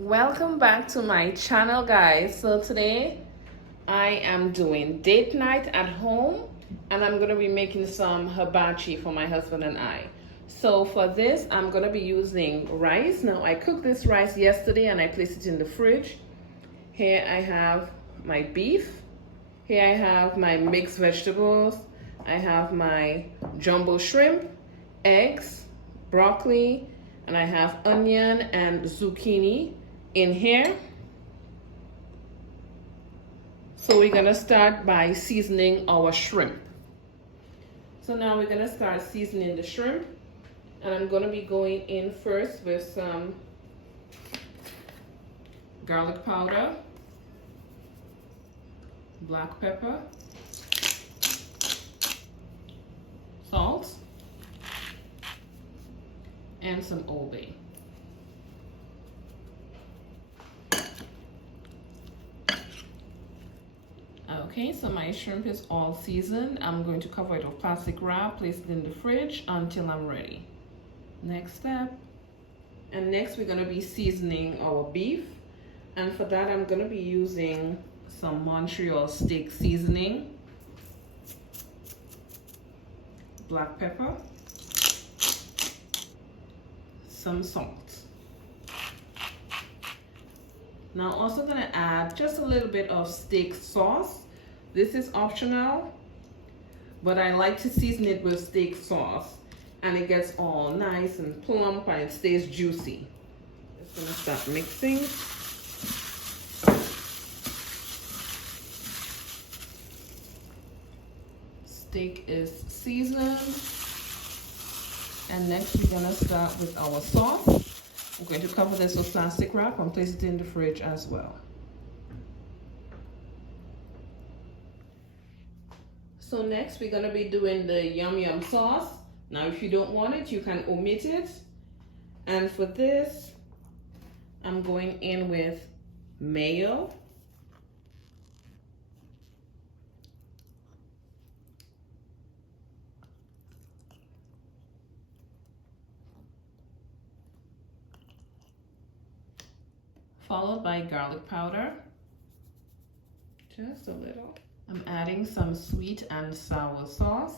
Welcome back to my channel, guys. So today I am doing date night at home and I'm gonna be making some hibachi for my husband and I. So for this I'm gonna be using rice. Now I cooked this rice yesterday and I placed it in the fridge. Here I have my beef. Here I have my mixed vegetables. I have my jumbo shrimp, eggs, broccoli, and I have onion and zucchini in here. So we're gonna start by seasoning our shrimp. So now we're gonna start seasoning the shrimp, and I'm gonna be going in first with some garlic powder, black pepper, salt, and some Old Bay. Okay, so my shrimp is all seasoned. I'm going to cover it with plastic wrap, place it in the fridge until I'm ready. Next step. And next we're gonna be seasoning our beef. And for that I'm gonna be using some Montreal steak seasoning, black pepper, some salt. Now also gonna add just a little bit of steak sauce. This is optional, but I like to season it with steak sauce and it gets all nice and plump and it stays juicy. Just gonna start mixing. Steak is seasoned. And next we're gonna start with our sauce. I'm going to cover this with plastic wrap and place it in the fridge as well. So next we're gonna be doing the yum yum sauce. Now if you don't want it, you can omit it. And for this, I'm going in with mayo, followed by garlic powder, just a little. I'm adding some sweet and sour sauce.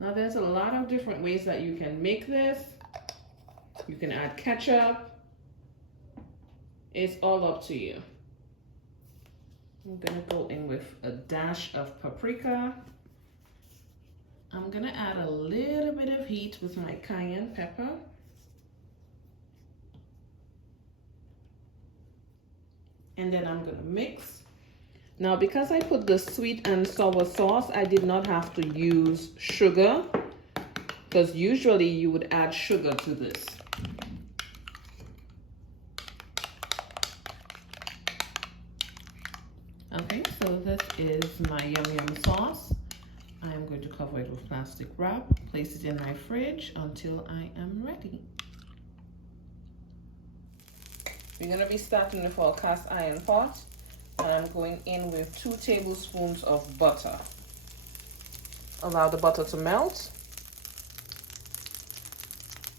Now there's a lot of different ways that you can make this. You can add ketchup. It's all up to you. I'm gonna go in with a dash of paprika. I'm gonna add a little bit of heat with my cayenne pepper. And then I'm gonna mix. Now because I put the sweet and sour sauce, I did not have to use sugar, because usually you would add sugar to this. Okay, so this is my yum yum sauce. I am going to cover it with plastic wrap, place it in my fridge until I am ready. We're going to be starting with our cast iron pot, and I'm going in with 2 tablespoons of butter. Allow the butter to melt.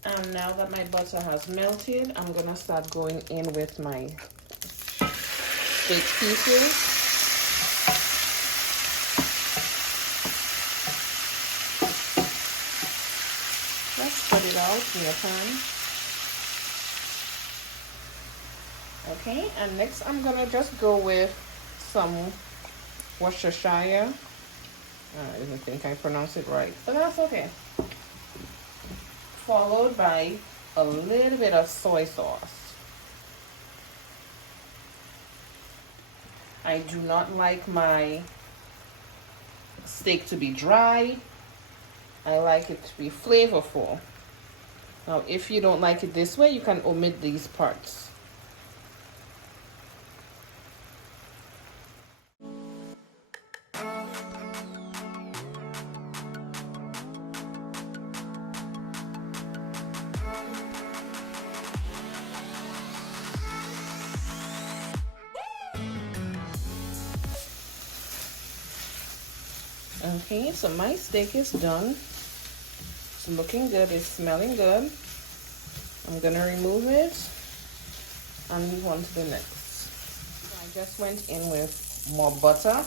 And now that my butter has melted, I'm going to start going in with my steak pieces. Let's spread it out in your pan. Okay, and next I'm gonna just go with some Worcestershire. I didn't think I pronounced it right, but that's okay. Followed by a little bit of soy sauce. I do not like my steak to be dry. I like it to be flavorful. Now, if you don't like it this way, you can omit these parts. Okay, so my steak is done. It's looking good, it's smelling good. I'm gonna remove it and move on to the next. I just went in with more butter.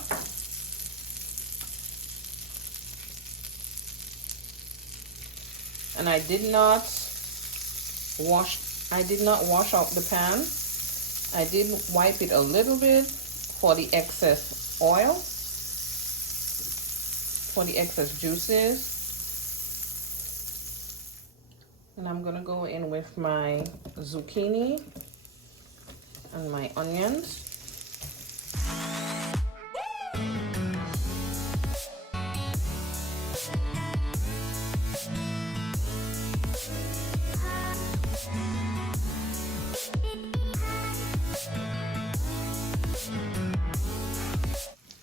And I did not wash out the pan. I did wipe it a little bit for the excess oil, for the excess juices. And I'm gonna go in with my zucchini and my onions.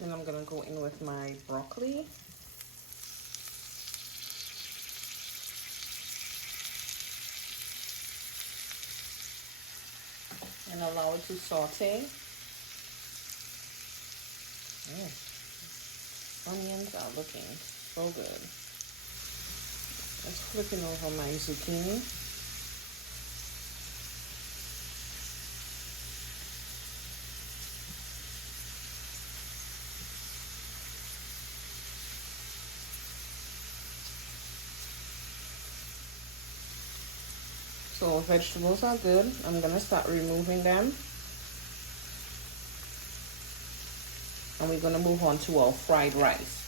And I'm gonna go in with my broccoli. And allow it to saute. Onions are looking so good. Let's flipping over my zucchini. So vegetables are good. I'm gonna start removing them. And we're gonna move on to our fried rice.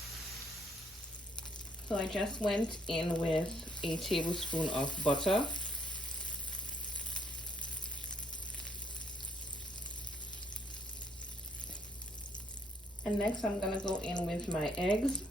So I just went in with a tablespoon of butter. And next I'm gonna go in with my eggs.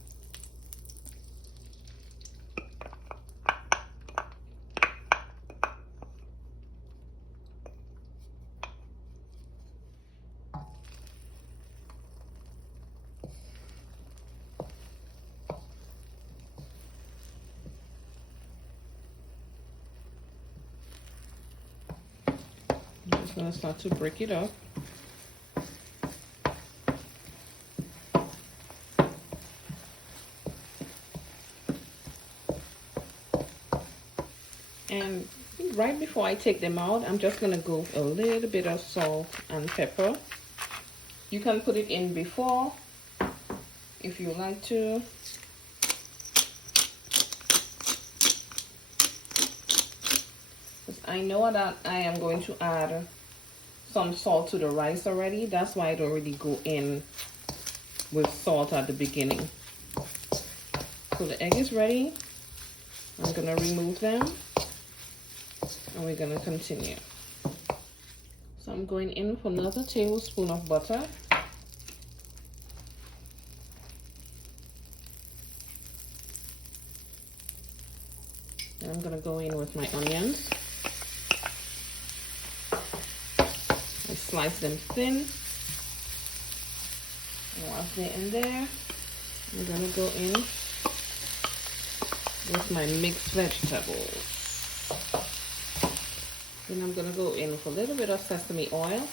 I'm just gonna start to break it up. And right before I take them out, I'm just gonna go with a little bit of salt and pepper. You can put it in before if you like to. I know that I am going to add some salt to the rice already. That's why I don't really go in with salt at the beginning. So the egg is ready. I'm gonna remove them and we're gonna continue. So I'm going in with another tablespoon of butter. And I'm gonna go in with my onions. Slice them thin. And once they're in there, I'm gonna go in with my mixed vegetables. Then I'm gonna go in with a little bit of sesame oil.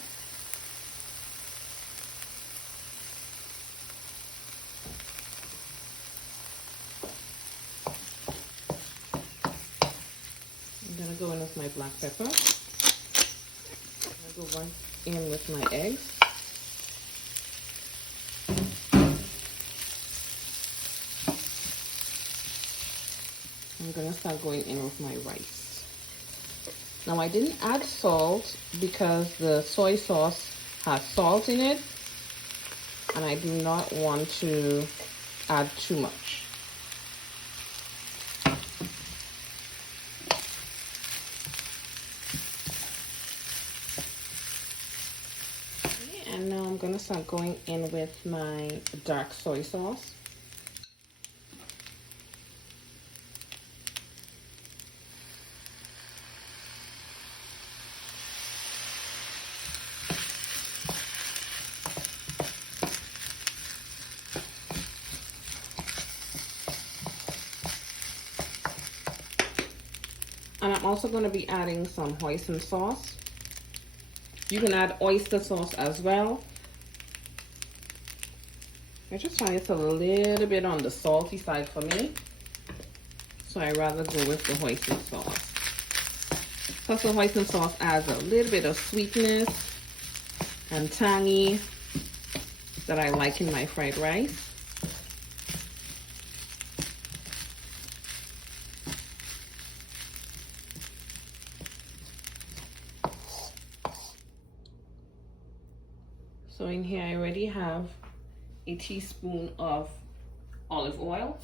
I'm gonna go in with my black pepper. I'm gonna go right in with my eggs. I'm gonna start going in with my rice. Now I didn't add salt because the soy sauce has salt in it and I do not want to add too much. And now I'm gonna start going in with my dark soy sauce. And I'm also going to be adding some hoisin sauce. You can add oyster sauce as well. I just find it's a little bit on the salty side for me. So I rather go with the hoisin sauce. Plus the hoisin sauce adds a little bit of sweetness and tangy that I like in my fried rice. So in here I already have a teaspoon of olive oil.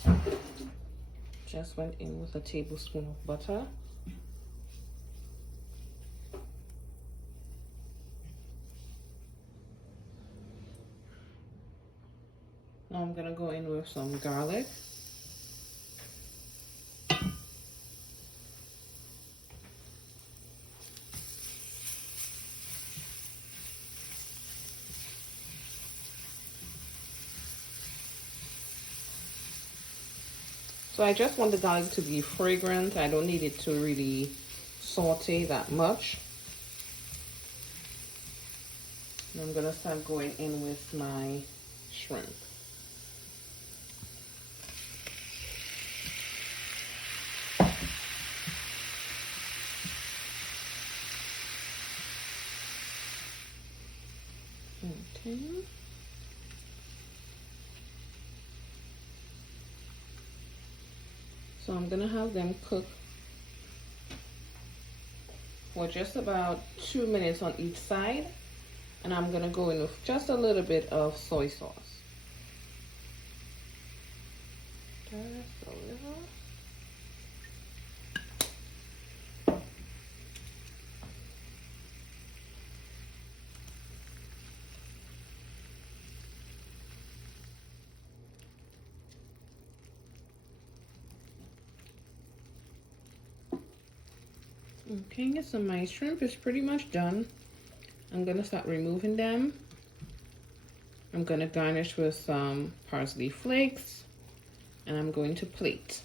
Just went in with a tablespoon of butter. Now I'm gonna go in with some garlic. So I just want the garlic to be fragrant. I don't need it to really saute that much. And I'm gonna start going in with my shrimp. Okay. So I'm gonna have them cook for just about 2 minutes on each side. And I'm gonna go in with just a little bit of soy sauce. Just a little. Okay, so my shrimp is pretty much done. I'm gonna start removing them. I'm gonna garnish with some parsley flakes, and I'm going to plate.